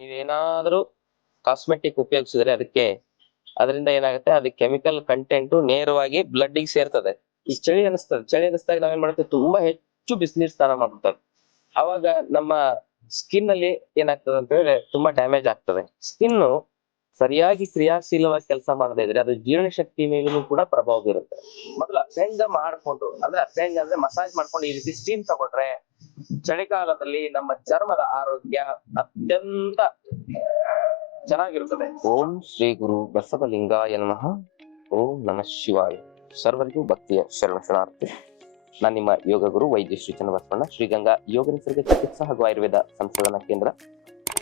ನೀವೇನಾದ್ರೂ ಕಾಸ್ಮೆಟಿಕ್ ಉಪಯೋಗಿಸಿದ್ರೆ ಅದಕ್ಕೆ ಅದರಿಂದ ಏನಾಗುತ್ತೆ? ಅದು ಕೆಮಿಕಲ್ ಕಂಟೆಂಟ್ ನೇರವಾಗಿ ಬ್ಲಡ್ಗೆ ಸೇರ್ತದೆ. ಈ ಚಳಿ ಅನಿಸ್ತದೆ. ಚಳಿ ಅನಿಸ್ದಾಗ ನಾವೇನ್ ಮಾಡ್ತೀವಿ? ತುಂಬಾ ಹೆಚ್ಚು ಬಿಸಿನೀರ್ ಸ್ನಾನ ಮಾಡ್ತಾರೆ ಅವಾಗ ನಮ್ಮ ಸ್ಕಿನ್ ಅಲ್ಲಿ ಏನಾಗ್ತದೆ ಅಂತ ಹೇಳಿದ್ರೆ ತುಂಬಾ ಡ್ಯಾಮೇಜ್ ಆಗ್ತದೆ. ಸ್ಕಿನ್ ಸರಿಯಾಗಿ ಕ್ರಿಯಾಶೀಲವಾಗಿ ಕೆಲಸ ಮಾಡದೇ ಇದ್ರೆ ಅದು ಜೀರ್ಣಶಕ್ತಿ ಮೇಲೂ ಕೂಡ ಪ್ರಭಾವ ಬೀರುತ್ತೆ. ಮೊದಲು ಅಭ್ಯಂಗ ಮಾಡ್ಕೊಂಡು ಅಂದ್ರೆ ಅಭ್ಯಂಗ ಅಂದ್ರೆ ಮಸಾಜ್ ಮಾಡ್ಕೊಂಡು ಈ ರೀತಿ ಸ್ಟೀಮ್ ತಗೊಂಡ್ರೆ ಚಳಿಗಾಲದಲ್ಲಿ ನಮ್ಮ ಚರ್ಮದ ಆರೋಗ್ಯ ಅತ್ಯಂತ ಚೆನ್ನಾಗಿರುತ್ತದೆ. ಓಂ ಶ್ರೀ ಗುರು ಬಸವಲಿಂಗಾಯ ನಮಃ. ಓಂ ನಮಃ ಶಿವಾಯ. ಸರ್ವರಿಗೂ ಭಕ್ತಿಯ ಶರಣ ಶರಣಾರ್ಥಿ. ನಾನು ನಿಮ್ಮ ಯೋಗ ಗುರು ವೈದ್ಯ ಶ್ರೀ ಚನ್ನಬಸವಣ್ಣ ಶ್ರೀಗಂಗಾ ಯೋಗ ನಿಸರ್ಗ ಚಿಕಿತ್ಸಾ ಹಾಗೂ ಆಯುರ್ವೇದ ಸಂಶೋಧನಾ ಕೇಂದ್ರ,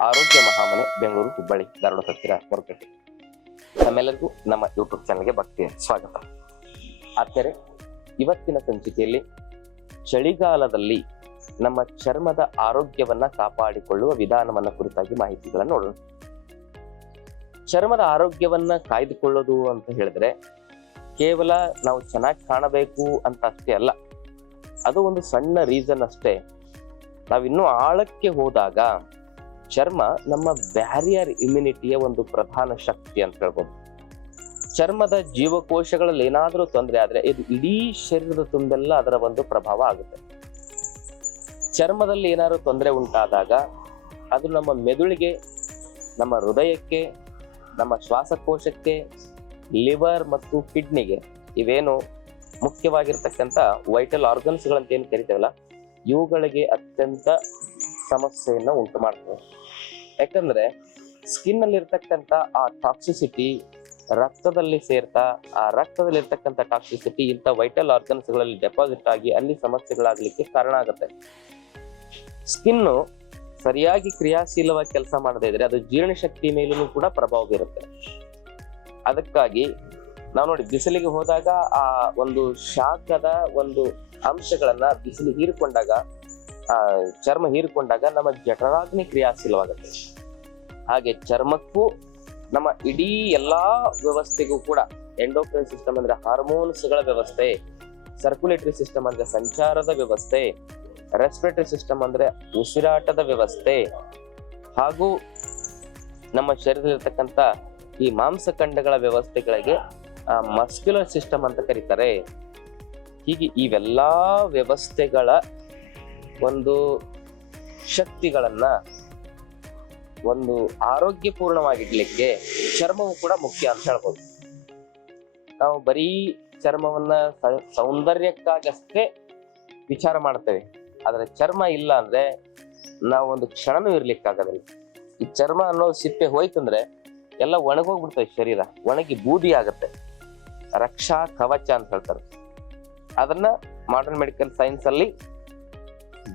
ಆರೋಗ್ಯ ಮಹಾಮನೆ, ಬೆಂಗಳೂರು, ಹುಬ್ಬಳ್ಳಿ, ಧಾರವಾಡ, ಹತ್ತಿರ ಹೊರಗಟ್ಟೆ ನಮ್ಮೆಲ್ಲರಿಗೂ ನಮ್ಮ ಯೂಟ್ಯೂಬ್ ಚಾನಲ್ಗೆ ಭಕ್ತಿಯ ಸ್ವಾಗತ. ಆದರೆ, ಇವತ್ತಿನ ಸಂಚಿಕೆಯಲ್ಲಿ ಚಳಿಗಾಲದಲ್ಲಿ ನಮ್ಮ ಚರ್ಮದ ಆರೋಗ್ಯವನ್ನ ಕಾಪಾಡಿಕೊಳ್ಳುವ ವಿಧಾನವನ್ನ ಕುರಿತಾಗಿ ಮಾಹಿತಿಗಳನ್ನು ನೋಡೋಣ. ಚರ್ಮದ ಆರೋಗ್ಯವನ್ನ ಕಾಯ್ದುಕೊಳ್ಳೋದು ಅಂತ ಹೇಳಿದ್ರೆ, ಕೇವಲ ನಾವು ಚೆನ್ನಾಗಿ ಕಾಣಬೇಕು ಅಂತ ಅಷ್ಟೇ ಅಲ್ಲ, ಅದು ಒಂದು ಸಣ್ಣ ರೀಸನ್ ಅಷ್ಟೇ. ನಾವಿನ್ನೂ ಆಳಕ್ಕೆ ಹೋದಾಗ ಚರ್ಮ ನಮ್ಮ ಬ್ಯಾರಿಯರ್ ಇಮ್ಯುನಿಟಿಯ ಒಂದು ಪ್ರಧಾನ ಶಕ್ತಿ ಅಂತ ಹೇಳ್ಬೋದು. ಚರ್ಮದ ಜೀವಕೋಶಗಳಲ್ಲಿ ಏನಾದರೂ ತೊಂದರೆ ಆದರೆ ಇದು ಇಡೀ ಶರೀರದ ತುಂಬೆಲ್ಲ ಅದರ ಒಂದು ಪ್ರಭಾವ ಆಗುತ್ತೆ. ಚರ್ಮದಲ್ಲಿ ಏನಾದ್ರು ತೊಂದರೆ ಉಂಟಾದಾಗ ಅದು ನಮ್ಮ ಮೆದುಳಿಗೆ, ನಮ್ಮ ಹೃದಯಕ್ಕೆ, ನಮ್ಮ ಶ್ವಾಸಕೋಶಕ್ಕೆ, ಲಿವರ್ ಮತ್ತು ಕಿಡ್ನಿಗೆ ಇವೇನು ಮುಖ್ಯವಾಗಿರ್ತಕ್ಕಂಥ ವೈಟಲ್ ಆರ್ಗನ್ಸ್ಗಳಂತ ಏನು ಕರಿತೇವಲ್ಲ, ಇವುಗಳಿಗೆ ಅತ್ಯಂತ ಸಮಸ್ಯೆಯನ್ನು ಉಂಟು ಮಾಡ್ತವೆ ಯಾಕಂದ್ರೆ ಸ್ಕಿನ್ ಅಲ್ಲಿ ಇರ್ತಕ್ಕಂಥ ಆ ಟಾಕ್ಸಿಸಿಟಿ ರಕ್ತದಲ್ಲಿ ಸೇರ್ತಾ, ಆ ರಕ್ತದಲ್ಲಿ ಇರ್ತಕ್ಕಂಥ ಟಾಕ್ಸಿಸಿಟಿ ಇಂಥ ವೈಟಲ್ ಆರ್ಗನ್ಸ್ಗಳಲ್ಲಿ ಡೆಪಾಸಿಟ್ ಆಗಿ ಅಲ್ಲಿ ಸಮಸ್ಯೆಗಳಾಗಲಿಕ್ಕೆ ಕಾರಣ ಆಗುತ್ತೆ. ಸ್ಕಿನ್ನು ಸರಿಯಾಗಿ ಕ್ರಿಯಾಶೀಲವಾಗಿ ಕೆಲಸ ಮಾಡದೇ ಇದ್ರೆ ಅದು ಜೀರ್ಣಶಕ್ತಿ ಮೇಲೂ ಕೂಡ ಪ್ರಭಾವ ಬೀರುತ್ತೆ. ಅದಕ್ಕಾಗಿ ನಾವು ನೋಡಿ ಬಿಸಿಲಿಗೆ ಹೋದಾಗ ಆ ಒಂದು ಶಾಖದ ಒಂದು ಅಂಶಗಳನ್ನ ಬಿಸಿಲು ಹೀರಿಕೊಂಡಾಗ, ಆ ಚರ್ಮ ಹೀರಿಕೊಂಡಾಗ ನಮ್ಮ ಜಠರಾಗ್ನಿ ಕ್ರಿಯಾಶೀಲವಾಗುತ್ತೆ. ಹಾಗೆ ಚರ್ಮಕ್ಕೂ ನಮ್ಮ ಇಡೀ ಎಲ್ಲಾ ವ್ಯವಸ್ಥೆಗೂ ಕೂಡ ಎಂಡೋಕ್ರೈನ್ ಸಿಸ್ಟಮ್ ಅಂದ್ರೆ ಹಾರ್ಮೋನ್ಸ್ಗಳ ವ್ಯವಸ್ಥೆ ಸರ್ಕ್ಯುಲೇಟರಿ ಸಿಸ್ಟಮ್ ಅಂದ್ರೆ ಸಂಚಾರದ ವ್ಯವಸ್ಥೆ ರೆಸ್ಪಿರೇಟರಿ ಸಿಸ್ಟಮ್ ಅಂದ್ರೆ ಉಸಿರಾಟದ ವ್ಯವಸ್ಥೆ, ಹಾಗೂ ನಮ್ಮ ಶರೀರದಲ್ಲಿರ್ತಕ್ಕಂಥ ಈ ಮಾಂಸಖಂಡಗಳ ವ್ಯವಸ್ಥೆಗಳಿಗೆ ಮಸ್ಕ್ಯುಲರ್ ಸಿಸ್ಟಮ್ ಅಂತ ಕರೀತಾರೆ. ಹೀಗೆ ಇವೆಲ್ಲ ವ್ಯವಸ್ಥೆಗಳ ಒಂದು ಶಕ್ತಿಗಳನ್ನ ಒಂದು ಆರೋಗ್ಯಪೂರ್ಣವಾಗಿಡ್ಲಿಕ್ಕೆ ಚರ್ಮವು ಕೂಡ ಮುಖ್ಯ ಅಂತ ಹೇಳ್ಬೋದು. ನಾವು ಬರೀ ಚರ್ಮವನ್ನ ಸೌಂದರ್ಯಕ್ಕಾಗಷ್ಟೇ ವಿಚಾರ ಮಾಡ್ತೇವೆ. ಆದರೆ ಚರ್ಮ ಇಲ್ಲ ಅಂದ್ರೆ ನಾವು ಒಂದು ಕ್ಷಣನೂ ಇರ್ಲಿಕ್ಕಾಗೋದಿಲ್ಲ. ಈ ಚರ್ಮ ಅನ್ನೋ ಸಿಪ್ಪೆ ಹೋಯ್ತಂದ್ರೆ ಎಲ್ಲ ಒಣಗೋಗ್ಬಿಡ್ತವೆ ಶರೀರ, ಒಣಗಿ ಬೂದಿ ಆಗತ್ತೆ. ರಕ್ಷಾ ಕವಚ ಅಂತ ಹೇಳ್ತಾರೆ. ಅದನ್ನ ಮಾಡರ್ನ್ ಮೆಡಿಕಲ್ ಸೈನ್ಸ್ ಅಲ್ಲಿ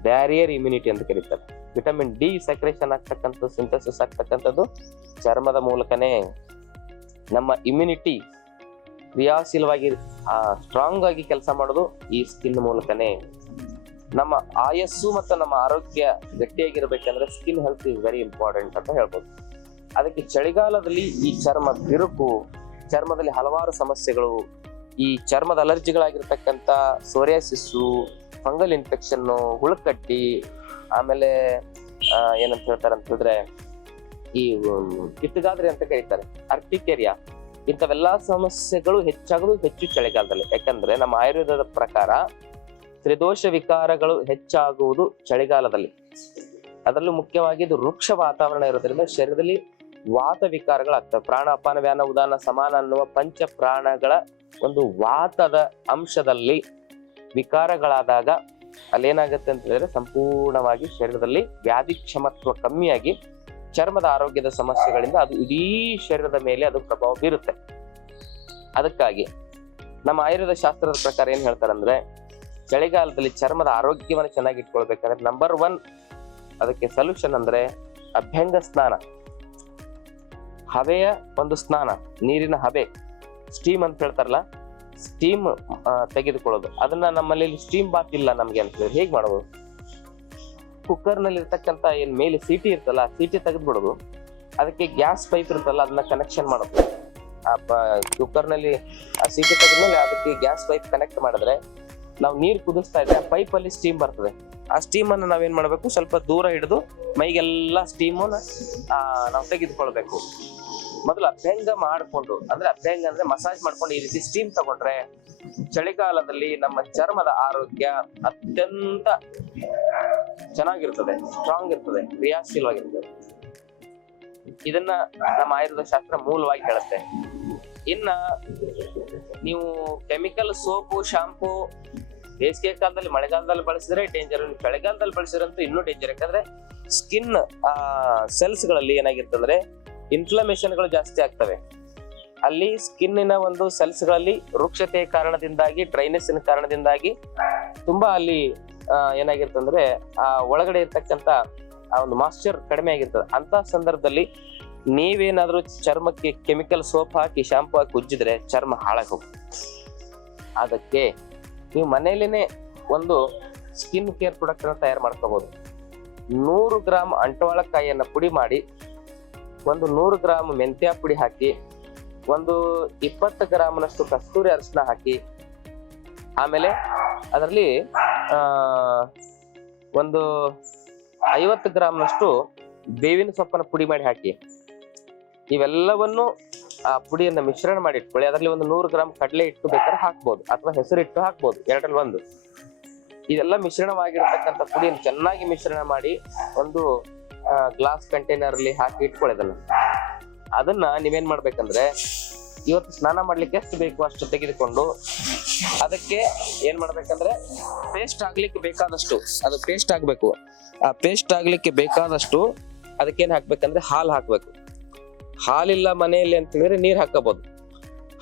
ಬ್ಯಾರಿಯರ್ ಇಮ್ಯುನಿಟಿ ಅಂತ ಕರೀತಾರೆ. ವಿಟಮಿನ್ ಡಿ ಸೆಕ್ರೇಷನ್ ಆಗ್ತಕ್ಕಂಥ ಸಿಂಥಸಿಸ್ ಆಗ್ತಕ್ಕಂಥದ್ದು ಚರ್ಮದ ಮೂಲಕನೇ ನಮ್ಮ ಇಮ್ಯುನಿಟಿ ಕ್ರಿಯಾಶೀಲವಾಗಿ ಸ್ಟ್ರಾಂಗ್ ಆಗಿ ಕೆಲಸ ಮಾಡೋದು ಈ ಸ್ಕಿನ್ ಮೂಲಕನೇ. ನಮ್ಮ ಆಯಸ್ಸು ಮತ್ತು ನಮ್ಮ ಆರೋಗ್ಯ ಗಟ್ಟಿಯಾಗಿರ್ಬೇಕಂದ್ರೆ skin health is very important ಅಂತ ಹೇಳ್ಬೋದು. ಅದಕ್ಕೆ ಚಳಿಗಾಲದಲ್ಲಿ ಈ ಚರ್ಮ ಬಿರುಕು, ಚರ್ಮದಲ್ಲಿ ಹಲವಾರು ಸಮಸ್ಯೆಗಳು, ಈ ಚರ್ಮದ ಅಲರ್ಜಿಗಳಾಗಿರ್ತಕ್ಕಂಥ ಸೋರಿಯಾಸಿಸ್ಸು ಫಂಗಲ್ ಇನ್ಫೆಕ್ಷನ್ನು ಹುಳುಕಟ್ಟಿ ಆಮೇಲೆ ಏನಂತ ಹೇಳ್ತಾರೆ ಅಂತಂದ್ರೆ ಈ ಕಿತ್ತಗಾದ್ರಿ ಅಂತ ಕರೀತಾರೆ. ಅರ್ಟಿಕೇರಿಯಾ ಇಂಥವೆಲ್ಲಾ ಸಮಸ್ಯೆಗಳು ಹೆಚ್ಚಾಗೋದು ಹೆಚ್ಚು ಚಳಿಗಾಲದಲ್ಲಿ. ಯಾಕಂದ್ರೆ ನಮ್ಮ ಆಯುರ್ವೇದದ ಪ್ರಕಾರ ತ್ರಿದೋಷ ವಿಕಾರಗಳು ಹೆಚ್ಚಾಗುವುದು ಚಳಿಗಾಲದಲ್ಲಿ. ಅದರಲ್ಲೂ ಮುಖ್ಯವಾಗಿ ಇದು ವೃಕ್ಷ ವಾತಾವರಣ ಇರೋದ್ರಿಂದ ಶರೀರದಲ್ಲಿ ವಾತ ವಿಕಾರಗಳಾಗ್ತವೆ. ಪ್ರಾಣ, ಅಪಾನ, ವ್ಯಾನ, ಉದಾನ, ಸಮಾನ ಅನ್ನುವ ಪಂಚ ಪ್ರಾಣಗಳ ಒಂದು ವಾತದ ಅಂಶದಲ್ಲಿ ವಿಕಾರಗಳಾದಾಗ ಅಲ್ಲೇನಾಗುತ್ತೆ ಅಂತ ಹೇಳಿದ್ರೆ ಸಂಪೂರ್ಣವಾಗಿ ಶರೀರದಲ್ಲಿ ವ್ಯಾಧಿ ಕ್ಷಮತ್ವ ಕಮ್ಮಿಯಾಗಿ ಚರ್ಮದ ಆರೋಗ್ಯದ ಸಮಸ್ಯೆಗಳಿಂದ ಅದು ಇಡೀ ಶರೀರದ ಮೇಲೆ ಅದು ಪ್ರಭಾವ ಬೀರುತ್ತೆ. ಅದಕ್ಕಾಗಿ ನಮ್ಮ ಆಯುರ್ವೇದ ಶಾಸ್ತ್ರದ ಪ್ರಕಾರ ಏನ್ ಹೇಳ್ತಾರಂದ್ರೆ ಚಳಿಗಾಲದಲ್ಲಿ ಚರ್ಮದ ಆರೋಗ್ಯವನ್ನು ಚೆನ್ನಾಗಿ ಇಟ್ಕೊಳ್ಬೇಕಾದ್ರೆ ನಂಬರ್ ಒನ್ ಅದಕ್ಕೆ ಸೊಲ್ಯೂಷನ್ ಅಂದ್ರೆ ಅಭ್ಯಂಗ ಸ್ನಾನ. ಹವೆಯ ಒಂದು ಸ್ನಾನ, ನೀರಿನ ಹಬೆ ಸ್ಟೀಮ್ ಅಂತ ಹೇಳ್ತಾರಲ್ಲ ಸ್ಟೀಮ್ ತೆಗೆದುಕೊಳ್ಳೋದು. ಅದನ್ನ ನಮ್ಮಲ್ಲಿ ಸ್ಟೀಮ್ ಬಾತ್ ಇಲ್ಲ ನಮ್ಗೆ ಅಂತ ಹೇಳಿ. ಹೇಗ್ ಮಾಡ್ಬೋದು? ಕುಕ್ಕರ್ನಲ್ಲಿ ಇರ್ತಕ್ಕಂತ ಏನ್ ಮೇಲೆ ಸೀಟಿ ಇರ್ತಲ್ಲ ಸೀಟಿ ತೆಗೆದ್ಬಿಡೋದು. ಅದಕ್ಕೆ ಗ್ಯಾಸ್ ಪೈಪ್ ಇರ್ತಲ್ಲ ಅದನ್ನ ಕನೆಕ್ಷನ್ ಮಾಡೋದು. ಆ ಕುಕ್ಕರ್ನಲ್ಲಿ ಆ ಸೀಟಿ ತೆಗೆದ್ಮೇಲೆ ಅದಕ್ಕೆ ಗ್ಯಾಸ್ ಪೈಪ್ ಕನೆಕ್ಟ್ ಮಾಡಿದ್ರೆ ನಾವು ನೀರು ಕುದಿಸ್ತಾ ಇದ್ರೆ ಆ ಪೈಪ್ ಅಲ್ಲಿ ಸ್ಟೀಮ್ ಬರ್ತದೆ. ಆ ಸ್ಟೀಮ್ ಅನ್ನ ನಾವೇನ್ ಮಾಡ್ಬೇಕು? ಸ್ವಲ್ಪ ದೂರ ಹಿಡಿದು ಮೈಗೆಲ್ಲ ಸ್ಟೀಮನ್ನ ನಾವು ತೆಗೆದುಕೊಳ್ಬೇಕು. ಮೊದಲು ಅಭ್ಯಂಗ ಮಾಡಿಕೊಂಡು, ಅಂದ್ರೆ ಅಭ್ಯಂಗ ಅಂದ್ರೆ ಮಸಾಜ್ ಮಾಡ್ಕೊಂಡು ಈ ರೀತಿ ಸ್ಟೀಮ್ ತಗೊಂಡ್ರೆ ಚಳಿಗಾಲದಲ್ಲಿ ನಮ್ಮ ಚರ್ಮದ ಆರೋಗ್ಯ ಅತ್ಯಂತ ಚೆನ್ನಾಗಿರ್ತದೆ ಸ್ಟ್ರಾಂಗ್ ಇರ್ತದೆ, ಕ್ರಿಯಾಶೀಲವಾಗಿರ್ತದೆ. ಇದನ್ನ ನಮ್ಮ ಆಯುರ್ವೇದ ಶಾಸ್ತ್ರ ಮೂಲವಾಗಿ ಹೇಳುತ್ತೆ. ಇನ್ನ ನೀವು ಕೆಮಿಕಲ್ ಸೋಪು ಶಾಂಪೂ ಬೇಸಿಗೆ ಕಾಲದಲ್ಲಿ, ಮಳೆಗಾಲದಲ್ಲಿ ಬಳಸಿದ್ರೆ ಡೇಂಜರ್ ಚಳಿಗಾಲದಲ್ಲಿ ಬಳಸಿದ್ರಂತೂ ಇನ್ನೂ ಡೇಂಜರ್ ಯಾಕಂದ್ರೆ ಸ್ಕಿನ್ ಆ ಸೆಲ್ಸ್ಗಳಲ್ಲಿ ಏನಾಗಿರ್ತಂದ್ರೆ ಇನ್ಫ್ಲಮೇಷನ್ಗಳು ಜಾಸ್ತಿ ಆಗ್ತವೆ. ಅಲ್ಲಿ ಸ್ಕಿನ್ನಿನ ಒಂದು ಸೆಲ್ಸ್ಗಳಲ್ಲಿ ವೃಕ್ಷತೆಯ ಕಾರಣದಿಂದಾಗಿ ಡ್ರೈನೆಸ್ ಕಾರಣದಿಂದಾಗಿ ತುಂಬಾ ಅಲ್ಲಿ ಏನಾಗಿರ್ತಂದ್ರೆ ಆ, ಒಳಗಡೆ ಇರ್ತಕ್ಕಂತ ಆ ಒಂದು ಮಾಸ್ಚರ್ ಕಡಿಮೆ ಆಗಿರ್ತದೆ. ಅಂತ ಸಂದರ್ಭದಲ್ಲಿ ನೀವೇನಾದ್ರೂ ಚರ್ಮಕ್ಕೆ ಕೆಮಿಕಲ್ ಸೋಪ್ ಹಾಕಿ ಶಾಂಪು ಹಾಕಿ ಉಜ್ಜಿದ್ರೆ ಚರ್ಮ ಹಾಳಾಗಿ ಹೋಗುತ್ತೆ ಅದಕ್ಕೆ ನೀವು ಮನೆಯಲ್ಲೇನೆ ಒಂದು ಸ್ಕಿನ್ ಕೇರ್ ಪ್ರಾಡಕ್ಟ್ ಅನ್ನು ತಯಾರು ಮಾಡ್ಕೋಬಹುದು ನೂರು ಗ್ರಾಮ್ ಅಂಟವಾಳಕಾಯಿಯನ್ನ ಪುಡಿ ಮಾಡಿ ಒಂದು ನೂರು ಗ್ರಾಮ್ ಮೆಂತ್ಯ ಪುಡಿ ಹಾಕಿ, ಒಂದು ಇಪ್ಪತ್ತು ಗ್ರಾಮ್ನಷ್ಟು ಕಸ್ತೂರಿ ಅರಿಶಿನ ಹಾಕಿ, ಆಮೇಲೆ ಅದರಲ್ಲಿ ಒಂದು ಐವತ್ತು ಗ್ರಾಮ್ನಷ್ಟು ಬೇವಿನ ಸೊಪ್ಪನ ಪುಡಿ ಮಾಡಿ ಹಾಕಿ. ಇವೆಲ್ಲವನ್ನು ಆ ಪುಡಿಯನ್ನ ಮಿಶ್ರಣ ಮಾಡಿ ಇಟ್ಕೊಳ್ಳಿ. ಅದರಲ್ಲಿ ಒಂದು ನೂರು ಗ್ರಾಮ್ ಕಡಲೆ ಇಟ್ಟು ಬೇಕಾದ್ರೆ ಹಾಕ್ಬೋದು, ಅಥವಾ ಹೆಸರು ಇಟ್ಟು ಹಾಕ್ಬೋದು, ಎರಡರಲ್ಲಿ ಒಂದು. ಇದೆಲ್ಲ ಮಿಶ್ರಣವಾಗಿರ್ತಕ್ಕಂಥ ಪುಡಿಯನ್ನು ಚೆನ್ನಾಗಿ ಮಿಶ್ರಣ ಮಾಡಿ ಒಂದು ಗ್ಲಾಸ್ ಕಂಟೈನರ್ ಅಲ್ಲಿ ಹಾಕಿ ಇಟ್ಕೊಳ್ಳೋದಲ್ಲ ಅದನ್ನ ನೀವೇನ್ ಮಾಡ್ಬೇಕಂದ್ರೆ, ಇವತ್ತು ಸ್ನಾನ ಮಾಡ್ಲಿಕ್ಕೆ ಎಷ್ಟು ಬೇಕು ಅಷ್ಟು ತೆಗೆದುಕೊಂಡು ಅದಕ್ಕೆ ಏನ್ ಮಾಡ್ಬೇಕಂದ್ರೆ ಪೇಸ್ಟ್ ಆಗ್ಲಿಕ್ಕೆ ಬೇಕಾದಷ್ಟು, ಅದು ಪೇಸ್ಟ್ ಆಗ್ಬೇಕು. ಆ ಪೇಸ್ಟ್ ಆಗ್ಲಿಕ್ಕೆ ಬೇಕಾದಷ್ಟು ಅದಕ್ಕೇನ್ ಹಾಕ್ಬೇಕಂದ್ರೆ ಹಾಲು ಹಾಕ್ಬೇಕು. ಹಾಲಿಲ್ಲ ಮನೆಯಲ್ಲಿ ಅಂತ ಹೇಳಿದ್ರೆ ನೀರ್ ಹಾಕಬಹುದು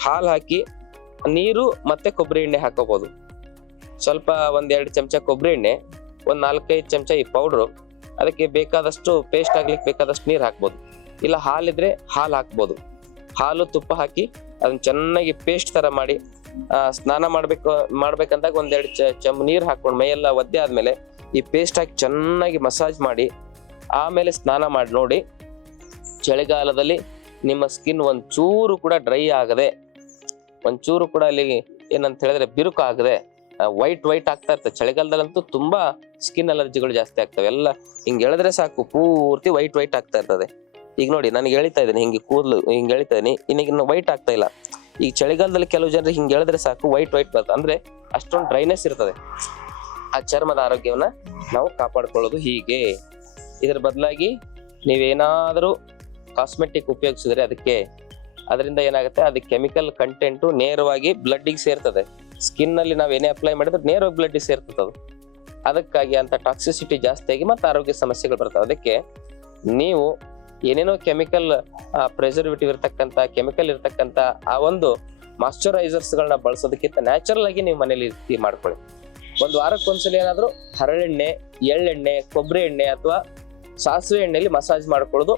ಹಾಲು ಹಾಕಿ ನೀರು ಮತ್ತೆ ಕೊಬ್ಬರಿ ಎಣ್ಣೆ ಹಾಕೋಬಹುದು ಸ್ವಲ್ಪ ಒಂದ್ ಎರಡು ಚಮಚ ಕೊಬ್ಬರಿ ಎಣ್ಣೆ, ಒಂದ್ ನಾಲ್ಕೈದು ಚಮಚ ಈ ಪೌಡ್ರು ಅದಕ್ಕೆ ಬೇಕಾದಷ್ಟು ಪೇಸ್ಟ್ ಆಗ್ಲಿಕ್ಕೆ ಬೇಕಾದಷ್ಟು ನೀರು ಹಾಕ್ಬೋದು. ಇಲ್ಲ ಹಾಲಿದ್ರೆ ಹಾಲು ಹಾಕ್ಬೋದು. ಹಾಲು ತುಪ್ಪ ಹಾಕಿ ಅದನ್ನ ಚೆನ್ನಾಗಿ ಪೇಸ್ಟ್ ತರ ಮಾಡಿ ಸ್ನಾನ ಮಾಡ್ಬೇಕು, ಮಾಡ್ಬೇಕಂದಾಗ ಒಂದೆರಡು ಚಮ್ ನೀರು ಹಾಕೊಂಡು ಮೈಯೆಲ್ಲ ಒದ್ದೆ ಆದ್ಮೇಲೆ ಈ ಪೇಸ್ಟ್ ಹಾಕಿ ಚೆನ್ನಾಗಿ ಮಸಾಜ್ ಮಾಡಿ, ಆಮೇಲೆ ಸ್ನಾನ ಮಾಡಿ, ನೋಡಿ ಚಳಿಗಾಲದಲ್ಲಿ ನಿಮ್ಮ ಸ್ಕಿನ್ ಒಂಚೂರು ಕೂಡ ಡ್ರೈ ಆಗದೆ, ಒಂಚೂರು ಕೂಡ ಅಲ್ಲಿ ಏನಂತ ಹೇಳಿದ್ರೆ ಬಿರುಕು ಆಗದೆ ವೈಟ್ ವೈಟ್ ಆಗ್ತಾ ಇರ್ತದೆ ಚಳಿಗಾಲದಲ್ಲಂತೂ ತುಂಬಾ ಸ್ಕಿನ್ ಅಲರ್ಜಿಗಳು ಜಾಸ್ತಿ ಆಗ್ತವೆ. ಎಲ್ಲ ಹಿಂಗೆ ಹೇಳಿದ್ರೆ ಸಾಕು, ಪೂರ್ತಿ ವೈಟ್ ವೈಟ್ ಆಗ್ತಾ ಇರ್ತದೆ. ಈಗ ನೋಡಿ, ನನಗೆ ಹೇಳ್ತಾ ಇದ್ದೀನಿ, ಹಿಂಗೆ ಕೂದಲು, ಹಿಂಗೆ ಹೇಳ್ತಾ ಇದ್ದೀನಿ. ಇನ್ನೀಗ ಇನ್ನು ವೈಟ್ ಆಗ್ತಾ ಇಲ್ಲ. ಈಗ ಚಳಿಗಾಲದಲ್ಲಿ ಕೆಲವು ಜನರು ಹಿಂಗೆ ಹೇಳಿದ್ರೆ ಸಾಕು ವೈಟ್ ವೈಟ್ ಬರ್ತದೆ ಅಂದ್ರೆ ಅಷ್ಟೊಂದು ಡ್ರೈನೆಸ್ ಇರ್ತದೆ. ಆ ಚರ್ಮದ ಆರೋಗ್ಯವನ್ನ ನಾವು ಕಾಪಾಡ್ಕೊಳ್ಳೋದು ಹೀಗೆ. ಇದರ ಬದಲಾಗಿ ನೀವೇನಾದರೂ ಕಾಸ್ಮೆಟಿಕ್ ಉಪಯೋಗಿಸಿದ್ರೆ ಅದಕ್ಕೆ, ಅದರಿಂದ ಏನಾಗುತ್ತೆ? ಅದಕ್ಕೆ ಕೆಮಿಕಲ್ ಕಂಟೆಂಟು ನೇರವಾಗಿ ಬ್ಲಡ್ಡಿಗೆ ಸೇರ್ತದೆ. ಸ್ಕಿನ್ ಅಲ್ಲಿ ನಾವು ಏನೇ ಅಪ್ಲೈ ಮಾಡಿದ್ರೆ ನೇರ ಬ್ಲಡ್ ಸೇರ್ತದೆ ಅದು. ಅದಕ್ಕಾಗಿ ಅಂತ ಟಾಕ್ಸಿಸಿಟಿ ಜಾಸ್ತಿ ಆಗಿ ಮತ್ತೆ ಆರೋಗ್ಯ ಸಮಸ್ಯೆಗಳು ಬರ್ತವೆ. ಅದಕ್ಕೆ ನೀವು ಏನೇನೋ ಕೆಮಿಕಲ್ ಪ್ರೆಸರ್ವೇಟಿವ್ ಇರ್ತಕ್ಕಂಥ ಕೆಮಿಕಲ್ ಇರ್ತಕ್ಕಂಥ ಆ ಒಂದು ಮಾಯ್ಚರೈಸರ್ಸ್ ಗಳನ್ನ ಬಳಸೋದಕ್ಕಿಂತ ನ್ಯಾಚುರಲ್ ಆಗಿ ನೀವು ಮನೇಲಿ ಇರ್ತಿ ಮಾಡ್ಕೊಳ್ಳಿ. ಒಂದು ವಾರಕ್ಕೆ ವಾರಕ್ಕೊಂದ್ಸಲ ಏನಾದ್ರೂ ಹರಳೆಣ್ಣೆ, ಎಳ್ಳೆಣ್ಣೆ, ಕೊಬ್ಬರಿ ಎಣ್ಣೆ ಅಥವಾ ಸಾಸಿವೆ ಎಣ್ಣೆಯಲ್ಲಿ ಮಸಾಜ್ ಮಾಡ್ಕೊಳ್ಳೋದು.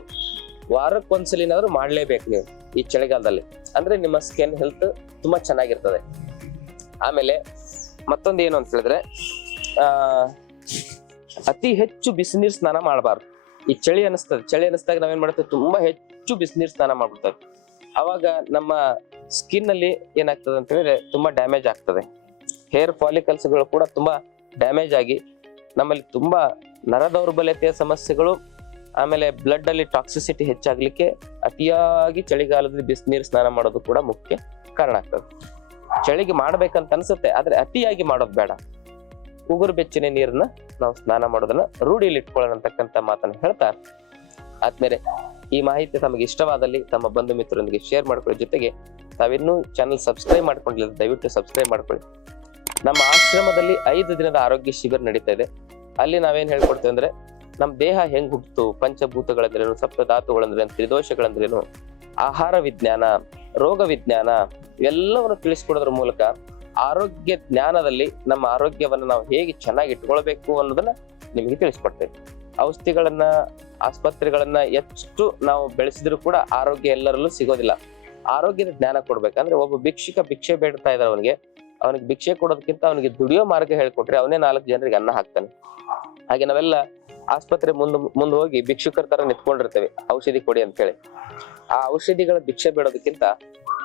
ವಾರಕ್ಕೊಂದ್ಸಲ ಏನಾದ್ರೂ ಮಾಡ್ಲೇಬೇಕು ನೀವು ಈ ಚಳಿಗಾಲದಲ್ಲಿ. ಅಂದ್ರೆ ನಿಮ್ಮ ಸ್ಕಿನ್ ಹೆಲ್ತ್ ತುಂಬಾ ಚೆನ್ನಾಗಿರ್ತದೆ. ಆಮೇಲೆ ಮತ್ತೊಂದು ಏನು ಅಂತ ಹೇಳಿದ್ರೆ, ಆ, ಅತಿ ಹೆಚ್ಚು ಬಿಸಿನೀರ್ ಸ್ನಾನ ಮಾಡಬಾರ್ದು. ಈ ಚಳಿ ಅನಿಸ್ತದೆ, ಚಳಿ ಅನಿಸ್ದಾಗ ನಾವೇನ್ ಮಾಡ್ತೇವೆ? ತುಂಬಾ ಹೆಚ್ಚು ಬಿಸಿನೀರು ಸ್ನಾನ ಮಾಡ್ಬಿಡ್ತೇವೆ. ಅವಾಗ ನಮ್ಮ ಸ್ಕಿನ್ ಅಲ್ಲಿ ಏನಾಗ್ತದೆ ಅಂತ ಹೇಳಿದ್ರೆ ತುಂಬಾ ಡ್ಯಾಮೇಜ್ ಆಗ್ತದೆ. ಹೇರ್ ಫಾಲಿಕಲ್ಸ್ಗಳು ಕೂಡ ತುಂಬಾ ಡ್ಯಾಮೇಜ್ ಆಗಿ ನಮ್ಮಲ್ಲಿ ತುಂಬಾ ನರ ದೌರ್ಬಲ್ಯತೆಯ ಸಮಸ್ಯೆಗಳು, ಆಮೇಲೆ ಬ್ಲಡ್ ಅಲ್ಲಿ ಟಾಕ್ಸಿಸಿಟಿ ಹೆಚ್ಚಾಗ್ಲಿಕ್ಕೆ ಅತಿಯಾಗಿ ಚಳಿಗಾಲದಲ್ಲಿ ಬಿಸಿನೀರು ಸ್ನಾನ ಮಾಡೋದು ಕೂಡ ಮುಖ್ಯ ಕಾರಣ ಆಗ್ತದೆ. ಚಳಿಗೆ ಮಾಡ್ಬೇಕಂತ ಅನ್ಸುತ್ತೆ, ಆದ್ರೆ ಅತಿಯಾಗಿ ಮಾಡೋದು ಬೇಡ. ಉಗುರು ಬೆಚ್ಚನೆ ನೀರನ್ನ ನಾವು ಸ್ನಾನ ಮಾಡೋದನ್ನ ರೂಢಿಯಲ್ಲಿ ಇಟ್ಕೊಳ್ಳೋಣ ಅಂತಕ್ಕಂಥ ಮಾತನ್ನ ಹೇಳ್ತಾ ಆದ್ಮೇಲೆ ಈ ಮಾಹಿತಿ ತಮಗೆ ಇಷ್ಟವಾದಲ್ಲಿ ತಮ್ಮ ಬಂಧು ಮಿತ್ರರೊಂದಿಗೆ ಶೇರ್ ಮಾಡ್ಕೊಳ್ಳಿ ಜೊತೆಗೆ ತಾವಿನ್ನೂ ಚಾನಲ್ ಸಬ್ಸ್ಕ್ರೈಬ್ ಮಾಡ್ಕೊಂಡಿಲ್ಲ, ದಯವಿಟ್ಟು ಸಬ್ಸ್ಕ್ರೈಬ್ ಮಾಡ್ಕೊಳ್ಳಿ. ನಮ್ಮ ಆಶ್ರಮದಲ್ಲಿ ಐದು ದಿನದ ಆರೋಗ್ಯ ಶಿಬಿರ ನಡೀತಾ ಇದೆ. ಅಲ್ಲಿ ನಾವೇನ್ ಹೇಳ್ಕೊಡ್ತೇವೆ ಅಂದ್ರೆ ನಮ್ಮ ದೇಹ ಹೆಂಗ್ ಹುಟ್ಟಿತು, ಪಂಚಭೂತಗಳಂದ್ರೇನು ಸಪ್ತ ಧಾತುಗಳಂದ್ರೇನು ತ್ರಿದೋಷಗಳಂದ್ರೇನು, ಆಹಾರ ವಿಜ್ಞಾನ, ರೋಗ ವಿಜ್ಞಾನ ಇವೆಲ್ಲವನ್ನು ತಿಳಿಸ್ಕೊಡೋದ್ರ ಮೂಲಕ ಆರೋಗ್ಯ ಜ್ಞಾನದಲ್ಲಿ ನಮ್ಮ ಆರೋಗ್ಯವನ್ನ ನಾವು ಹೇಗೆ ಚೆನ್ನಾಗಿ ಇಟ್ಕೊಳ್ಬೇಕು ಅನ್ನೋದನ್ನ ನಿಮಗೆ ತಿಳಿಸ್ಕೊಡ್ತೇವೆ ಔಷಧಿಗಳನ್ನ, ಆಸ್ಪತ್ರೆಗಳನ್ನ ಎಷ್ಟು ನಾವು ಬೆಳೆಸಿದ್ರು ಕೂಡ ಆರೋಗ್ಯ ಎಲ್ಲರಲ್ಲೂ ಸಿಗೋದಿಲ್ಲ. ಆರೋಗ್ಯದ ಜ್ಞಾನ ಕೊಡ್ಬೇಕಂದ್ರೆ ಒಬ್ಬ ಭಿಕ್ಷಿಕ ಭಿಕ್ಷೆ ಬೇಡ್ತಾ ಇದ್ದಾರೆ ಅವನಿಗೆ ಅವನಿಗೆ ಭಿಕ್ಷೆ ಕೊಡೋದಕ್ಕಿಂತ ಅವನಿಗೆ ದುಡಿಯೋ ಮಾರ್ಗ ಹೇಳ್ಕೊಟ್ರೆ ಅವನೇ ನಾಲ್ಕು ಜನರಿಗೆ ಅನ್ನ ಹಾಕ್ತಾನೆ. ಹಾಗೆ ನಾವೆಲ್ಲ ಆಸ್ಪತ್ರೆ ಮುಂದ್, ಮುಂದೆ ಹೋಗಿ ಭಿಕ್ಷುಕರ ತರ ನಿಂತ್ಕೊಂಡಿರ್ತೇವೆ. ಔಷಧಿ ಕೊಡಿ ಅಂತ ಹೇಳಿ. ಆ ಔಷಧಿಗಳ ಭಿಕ್ಷೆ ಬೇಡೋದಕ್ಕಿಂತ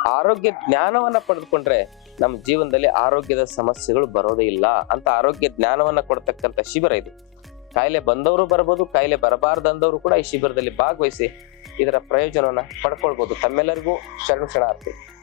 ಆರೋಗ್ಯ ಜ್ಞಾನವನ್ನ ಪಡೆದುಕೊಂಡ್ರೆ ನಮ್ಮ ಜೀವನದಲ್ಲಿ ಆರೋಗ್ಯದ ಸಮಸ್ಯೆಗಳು ಬರೋದೇ ಇಲ್ಲ ಅಂತ ಆರೋಗ್ಯ ಜ್ಞಾನವನ್ನ ಕೊಡ್ತಕ್ಕಂಥ ಶಿಬಿರ ಇದು. ಕಾಯಿಲೆ ಬಂದವರು ಬರ್ಬೋದು, ಕಾಯಿಲೆ ಬರಬಾರ್ದಂದವರು ಕೂಡ ಈ ಶಿಬಿರದಲ್ಲಿ ಭಾಗವಹಿಸಿ ಇದರ ಪ್ರಯೋಜನವನ್ನ ಪಡ್ಕೊಳ್ಬಹುದು ತಮ್ಮೆಲ್ಲರಿಗೂ ಶರಣು ಶರಣಾರ್ಥಿ.